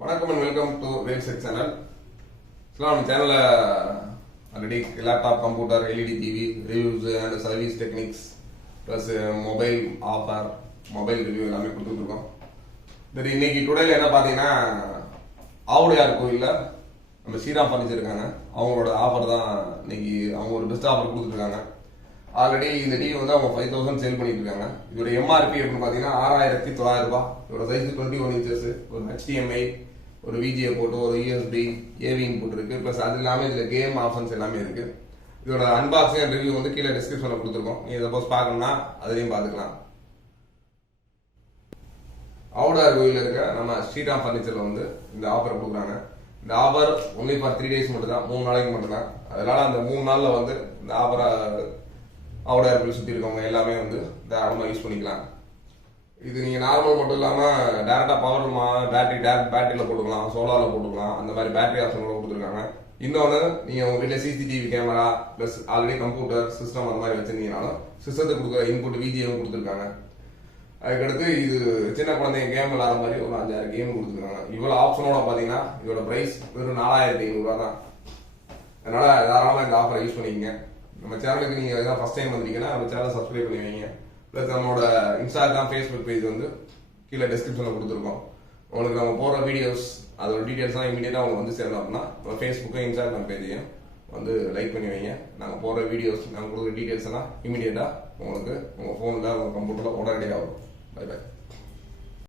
வணக்கம் and welcome to வேல்செட் channel. நம்ம சேனலில் already laptop, computer, LED TV reviews and service techniques plus mobile offer, mobile review எல்லாமே கொடுத்துட்ருக்கோம். சரி, இன்னைக்கு டுடேல என்ன பார்த்தீங்கன்னா, ஆவுடையார் கோயிலில் நம்ம ஸ்ரீராம் ஃபர்னிச்சர் இருக்காங்க, அவங்களோட ஆஃபர் தான் இன்னைக்கு. அவங்க ஒரு பெஸ்ட் ஆஃபர் கொடுத்துருக்காங்க. ஆல்ரெடி இந்த டிவி வந்து அவங்க 5000 சேல் பண்ணிட்டு இருக்காங்க. இதோட எம்ஆர்பி அப்படின்னு பார்த்தீங்கன்னா 6900 ரூபாய். இதோட சைஸ் 21 இன்ச்சஸ், ஒரு HDMI, ஒரு VGA போட்டு, ஒரு USB, AV இன்புட் இருக்கு. ப்ளஸ் அது இல்லாமல் இதில் கேம் ஆப்ஷன்ஸ் எல்லாமே இருக்கு. இதோட அன்பாக்சிங் அண்ட் ரிவ்யூ வந்து கீழே டிஸ்கிரிப்ஷனில் கொடுத்துருக்கோம். நீங்கள் சப்போஸ் பார்க்கணும்னா அதையும் பார்த்துக்கலாம். ஆவுடையார் கோயிலில் இருக்க நம்ம ஸ்ரீராம் ஃபர்னிச்சரில் வந்து இந்த ஆஃபர் கொடுக்குறாங்க. இந்த ஆஃபர் ஒன்லி ஃபார் 3 days மட்டும் தான், 3 நாளைக்கு மட்டும் தான். அதனால அந்த 3 நாளில் வந்து இந்த ஆஃபரை ஆவுடையார் கோயில் சுற்றி இருக்கவங்க எல்லாமே வந்து தாராளமாக யூஸ் பண்ணிக்கலாம். இது நீங்கள் நார்மல் மட்டும் இல்லாமல் டேரெக்டாக பவர் பேட்டரியில் போட்டுக்கலாம், சோலாரில் போட்டுக்கலாம். அந்த மாதிரி பேட்டரி ஆப்ஷன் கூட கொடுத்துருக்காங்க. இன்னொன்று, நீங்கள் உங்கள் வீட்டில் CCTV camera plus already computer system அந்த மாதிரி வச்சுருந்தீங்கனாலும் சிஸ்டத்துக்கு கொடுக்குற இன்புட் VGA கொடுத்துருக்காங்க. அதுக்கடுத்து இது சின்ன குழந்தைங்க கேம் விளாட்ற மாதிரி ஒரு 5-6 கேம் கொடுத்துருக்காங்க. இவ்வளோ ஆப்ஷனோட பார்த்தீங்கன்னா இதோட ப்ரைஸ் வெறும் 4500 ரூபா தான். அதனால் தாராளமாக இந்த ஆஃபரை யூஸ் பண்ணிக்கங்க. நம்ம சேனலுக்கு நீங்கள் எதாவது ஃபஸ்ட் டைம் வந்தீங்கன்னா நம்ம சேனலை சப்ஸ்கிரைப் பண்ணி வைங்க. ப்ளஸ் நம்மளோட இன்ஸ்டாகிராம், ஃபேஸ்புக் பேஜ் வந்து கீழே டிஸ்கிரிப்ஷனில் கொடுத்துருக்கோம். உங்களுக்கு நம்ம போடுற வீடியோஸ் அதோட டீட்டெயில்ஸ்லாம் இமீடியட்டாக உங்களுக்கு வந்து சேரணும் அப்படின்னா நம்ம ஃபேஸ்புக்கும் இன்ஸ்டாகிராம் பேஜையும் வந்து லைக் பண்ணி வைங்க. நாங்கள் போடுற வீடியோஸ், நாங்கள் கொடுக்குற டீட்டெயில்ஸ் எல்லாம் இமீடியட்டாக உங்களுக்கு உங்கள் ஃபோனில், உங்கள் கம்ப்யூட்டரில் உடனடியாக வரும். Bye by.